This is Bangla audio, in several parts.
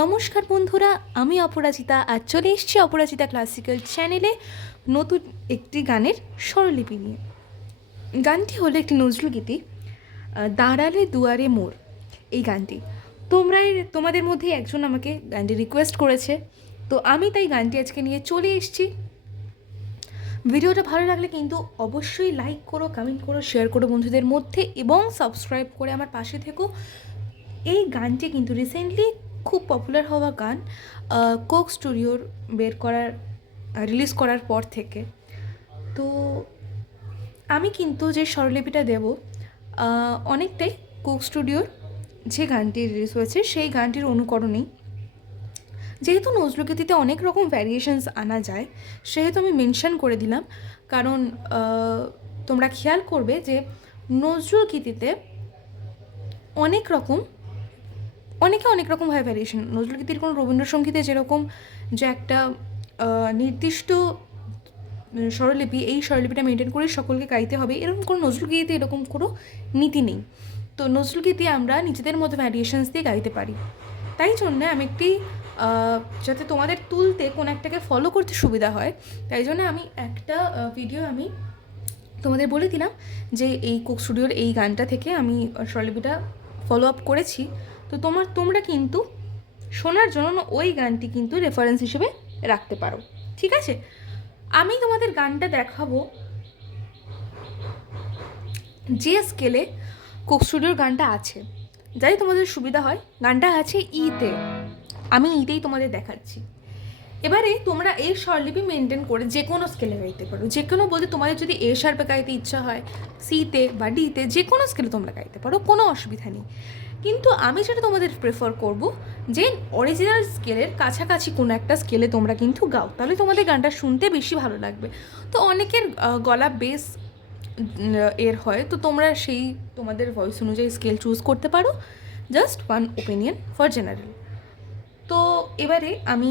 নমস্কার বন্ধুরা, আমি অপরাজিতা আর চলে এসেছি অপরাজিতা ক্লাসিক্যাল চ্যানেলে নতুন একটি গানের স্বরলিপি নিয়ে। গানটি হলো একটি নজরুল গীতি দাঁড়ালে দুয়ারে মোর, এই গানটি। তোমরাই তোমাদের মধ্যে একজন আমাকে গানটি রিকোয়েস্ট করেছে, তো আমি তাই গানটি আজকে নিয়ে চলে এসেছি। ভিডিওটা ভালো লাগলে কিন্তু অবশ্যই লাইক করো কমেন্ট করো শেয়ার করো বন্ধুদের মধ্যে এবং সাবস্ক্রাইব করে আমার পাশে থেকো। এই গানটি কিন্তু রিসেন্টলি খুব পপুলার হওয়া গান কোক স্টুডিওর বের করার রিলিজ করার পর থেকে। তো আমি কিন্তু যে স্বরলিপিটা দেব অনেকটাই কোক স্টুডিওর যে গানটি রিলিজ হয়েছে, সেই গানটির অনুকরণেই। যেহেতু নজরুলগীতিতে অনেক রকম ভ্যারিয়েশনস আনা যায়, সেহেতু আমি মেনশন করে দিলাম। কারণ তোমরা খেয়াল করবে যে নজরুল গীতিতে অনেক রকম অনেকে অনেক রকম হয় ভ্যারিয়েশন নজরুল গীতির কোনো রবীন্দ্রসঙ্গীতে যেরকম যে একটা নির্দিষ্ট স্বরলিপি, এই স্বরলিপিটা মেনটেন করে সকলকে গাইতে হবে, এরকম কোনো নজরুল গীতিতে এরকম কোনো নীতি নেই। তো নজরুল গীতি আমরা নিজেদের মতো ভ্যারিয়েশনস দিয়ে গাইতে পারি। তাই জন্যে আমি একটি যাতে তোমাদের তুলতে কোনো একটাকে ফলো করতে সুবিধা হয়, তাই জন্য আমি একটা ভিডিও আমি তোমাদের বলে দিলাম যে এই কোক স্টুডিওর এই গানটা থেকে আমি স্বরলিপিটা ফলো আপ করেছি। তো তোমার, তোমরা কিন্তু শোনার জন্য ওই গানটি কিন্তু রেফারেন্স হিসেবে রাখতে পারো। ঠিক আছে? আমি তোমাদের গানটা দেখাবো। যে স্কেলে কোক স্টুডিওর গানটা আছে। যাই তোমাদের সুবিধা হয়, গানটা আছে ইতে আমি ইতেই তোমাদের দেখাচ্ছি। এবারে তোমরা এই স্বরলিপি মেনটেন করে যে কোনো স্কেলে গাইতে পারো। যে কোনো বলতে তোমাদের যদি এ শার্পে গাইতে ইচ্ছা হয় সিতে বা ডিতে যে কোনো স্কেলে তোমরা গাইতে পারো, কোনো অসুবিধা নেই। কিন্তু আমি যেটা তোমাদের প্রেফার করব যে অরিজিনাল স্কেলের কাছাকাছি কোনো একটা স্কেলে তোমরা কিন্তু গাও। তাহলে তোমাদের গানটা শুনতে বেশি ভালো লাগবে। তো অনেকের গলা বেস এর হয়। তো তোমরা সেই তোমাদের ভয়েস অনুযায়ী স্কেল চুজ করতে পারো। Just one opinion for general তো এবারে আমি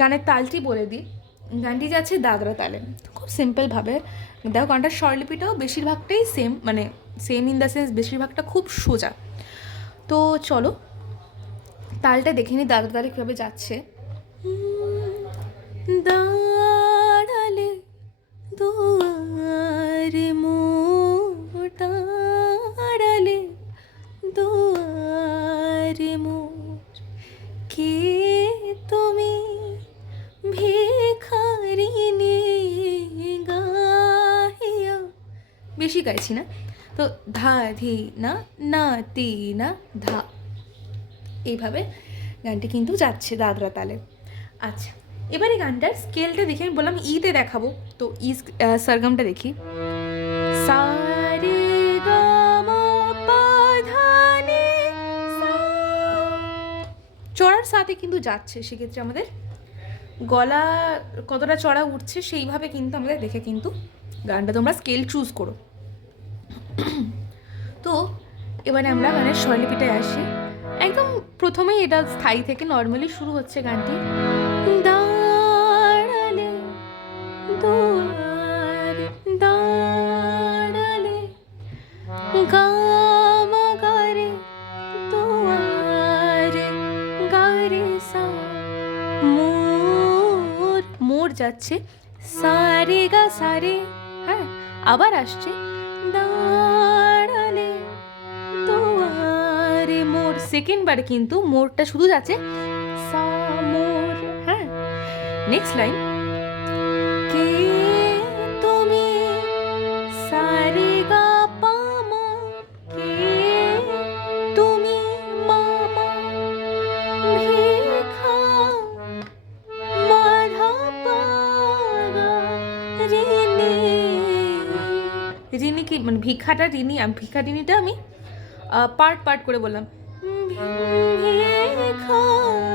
গানের তালটি বলে দিই। গানটি যাচ্ছে দাদরা তালে। খুব সিম্পলভাবে দেখো গানটার স্বরলিপিটাও বেশিরভাগটাই সেম মানে সেম ইন দ্য সেন্স বেশিরভাগটা খুব সোজা। তো চলো, তালটা দেখে নিই দাদরা তালে কীভাবে যাচ্ছে। দাঁড়ালে দুয়ারে মোর দাঁড়ালে গাইছি না? তো ধা, ধি, না না, তি, না, ধা। এইভাবে গানটি কিন্তু যাচ্ছে দাদরা তালে। আচ্ছা এবারে গানটার স্কেলটা দেখে, আমি বললাম ইতে দেখাবো। তো ই সরগমটা দেখি। চড়ার সাথে কিন্তু যাচ্ছে সেক্ষেত্রে আমাদের। গলা কতটা চড়া উঠছে সেইভাবে কিন্তু আমাদের দেখে কিন্তু গানটা তোমরা স্কেল চুজ করো। তো এবারে আমরা গানের স্বরলিপিটায় আসি। একদম প্রথমেই এটা স্থায়ী থেকে নর্মালি শুরু হচ্ছে গানটি। সা, মোর মোর যাচ্ছে, সারে গা সারে হ্যাঁ আবার আসছে মোর সেকেন্ড বার কিন্তু মোরটা শুধু যাচ্ছে সা, মোর হ্যাঁ। নেক্সট লাইন কে সারে গা পামা কে কি? মানে ভিক্ষাটা রিনি ভিক্ষা রিনিটা আমি পার্ট পার্ট করে বললাম।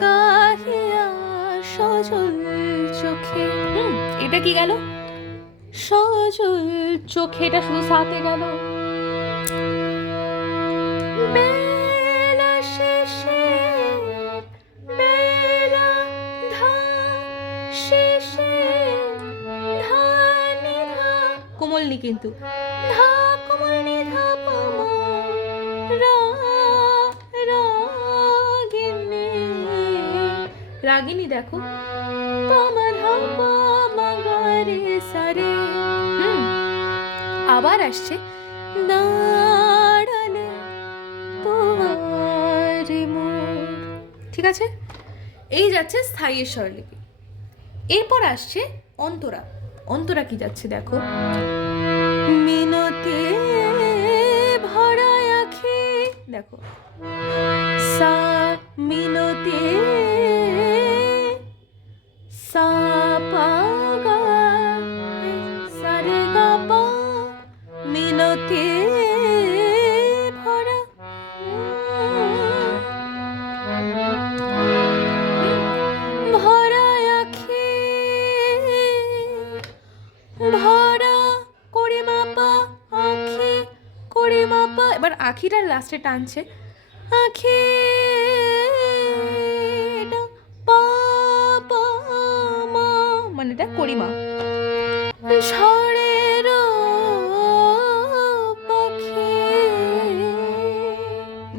গাহিয়া সজল চোখে। এটা কি গেল? সজল চোখে এটা শুধু সাথে গেল। শেষে বেলা ধা শেষে ধানি ধা। রাগিনী, দেখো। আবার আসছে। ঠিক আছে? এই যাচ্ছে স্থায়ী স্বরলিপি। এরপর আসছে অন্তরা। অন্তরা কি যাচ্ছে, দেখো। মিনতে করে এবার আখিটা লাস্টে টানছে। আখি মানে এটা করিমা। ঝড়ের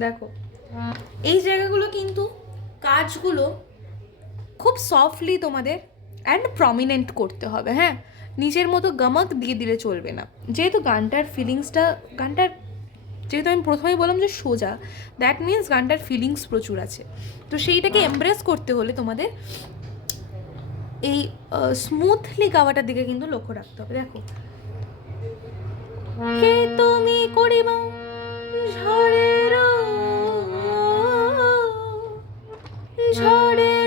দেখো, এই জায়গাগুলো কিন্তু কাজগুলো খুব সফটলি তোমাদের অ্যান্ড প্রমিনেন্ট করতে হবে হ্যাঁ? নিজের মতো গামাক দিয়ে দিলে চলবে না। যেহেতু গানটার ফিলিংসটা গানটার যেহেতু আমি প্রথমেই বললাম যে সোজা দ্যাট মিন্স গানটার ফিলিংস প্রচুর আছে। তো সেইটাকে এমব্রেস করতে হলে তোমাদের এই স্মুথলি গাওয়াটার দিকে কিন্তু লক্ষ্য রাখতে হবে। দেখো। কে তুমি করিবা ঝড়ের ঝড়ের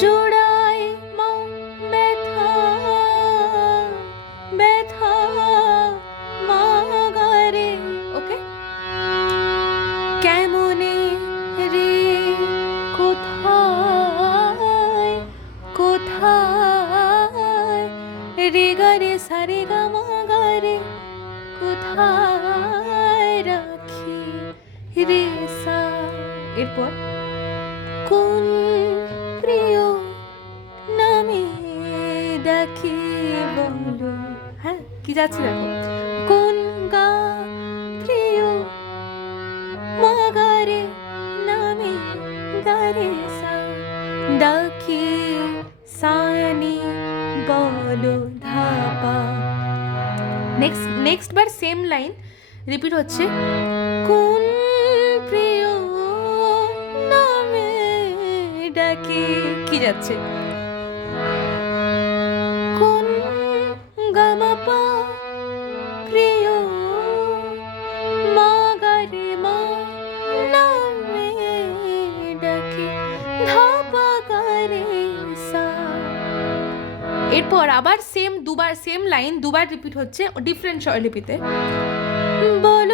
joy. ডাকি বলো হ্যাঁ কি যাচ্ছে দেখো। কোন গা প্রিয় মাগারে নামে গারে সা ডাকি সানি বলো ধাপা। নেক্সট নেক্সট বার সেম লাইন রিপিট হচ্ছে, কোন প্রিয় নামে ডাকে, কি যাচ্ছে? এরপর আবার সেম দুবার সেম লাইন দুবার রিপিট হচ্ছে ডিফারেন্ট স্বরলিপিতে। বলো।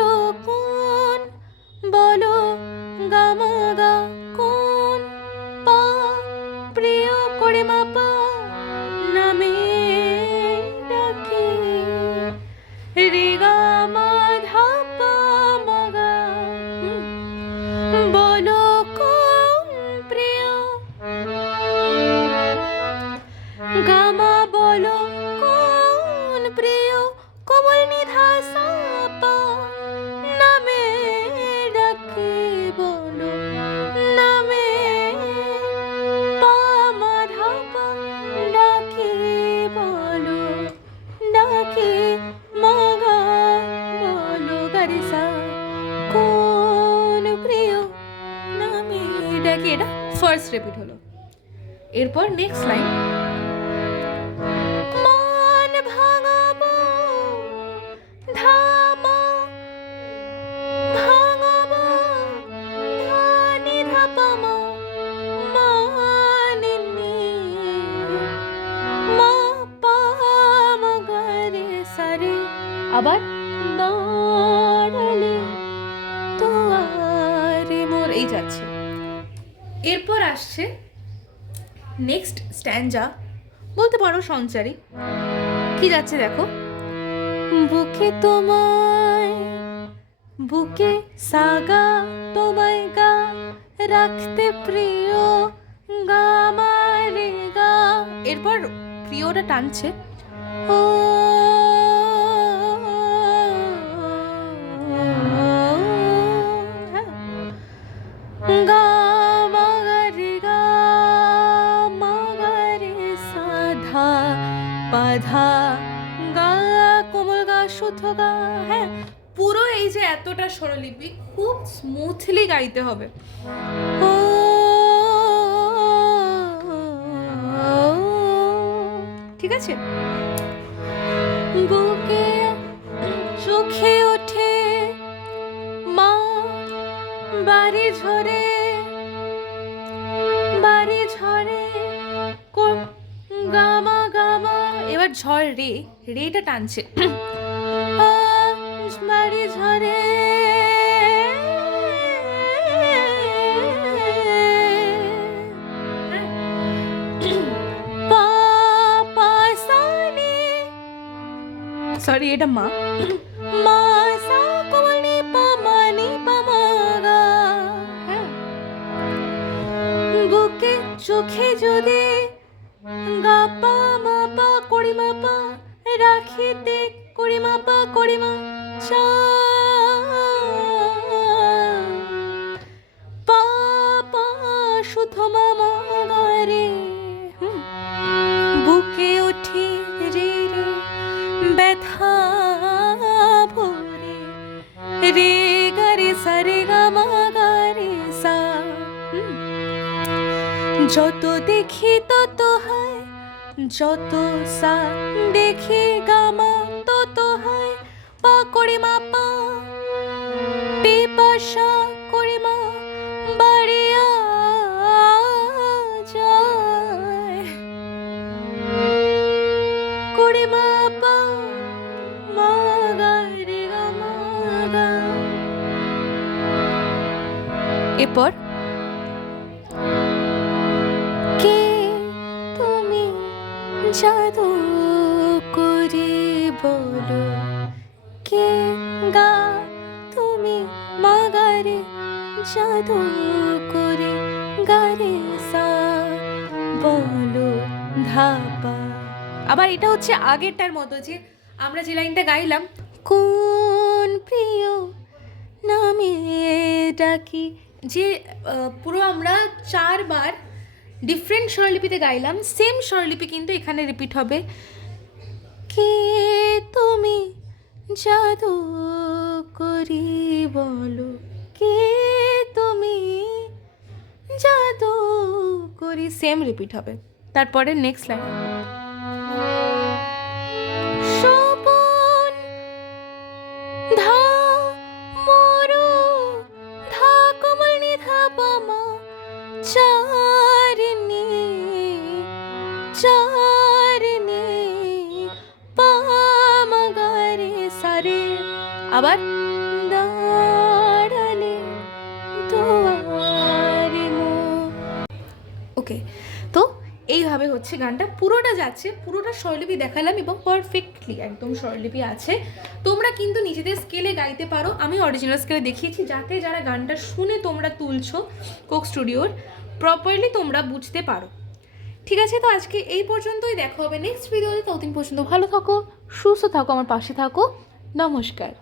রিপিট হলো। এরপর নেক্সট লাইন নেক্সট বলতে পারো সঞ্চারী। কি যাচ্ছে দেখো। বুকে তোমায়, বুকে সাগা তোমায় গা, রাখতে প্রিয় গা মারে গা। এরপর প্রিয়টা টানছে। ও পাধা গা কোমল গা, শুদ্ধ গা হ্যাঁ পুরো এই যে এতটা স্বরলিপি খুব স্মুথলি গাইতে হবে। ঠিক আছে? বুকে চোখে ওঠে মা বাড়ি ঝরে ঝড় রে রেটা টানছে। বাড়ি ঝরে। সরি, এটা মা। মা নি পা নি পা মা গা হ্যাঁ। বুকে চোখে যদি গা পা মা পা রাখিতে কড়ি মা পা কড়ি মা চা পা পা শুদ্ধ মা মা গা রে হুম। বুকে উঠি রে ব্যথা ভরে রে গারে সারে গা মা গা রে সা যত দেখি যত সা দেখি গামা, তত হয় পা করে মা পা পেপাসা করে মা মা পা এরপর জাদু করে বলো, কে গা তুমি মাগারে জাদু করে গারে সা বলো ধাপা। আবার এটা হচ্ছে আগেরটার মতো যে আমরা যে লাইনটা গাইলাম, কোন প্রিয় নামে ডাকি, যে পুরো আমরা চারবার ডিফারেন্ট স্বরলিপিতে গাইলাম সেম স্বরলিপি কিন্তু এখানে রিপিট হবে। কে তুমি জাদু করি বলো? কে তুমি জাদু করি? সেম রিপিট হবে। তারপরে নেক্সট লাইন এইভাবে হচ্ছে গানটা পুরোটা যাচ্ছে, পুরোটা স্বরলিপি দেখালাম এবং পারফেক্টলি একদম স্বরলিপি আছে। তোমরা কিন্তু নিজেদের স্কেলে গাইতে পারো। আমি অরিজিনাল স্কেলে দেখিয়েছি, যাতে যারা গানটা শুনে তোমরা তুলছো কোক স্টুডিওর প্রপারলি তোমরা বুঝতে পারো। ঠিক আছে, তো আজকে এই পর্যন্তই। দেখা হবে নেক্সট ভিডিওতে ততদিন পর্যন্ত ভালো থাকো, সুস্থ থাকো, আমার পাশে থাকো। নমস্কার।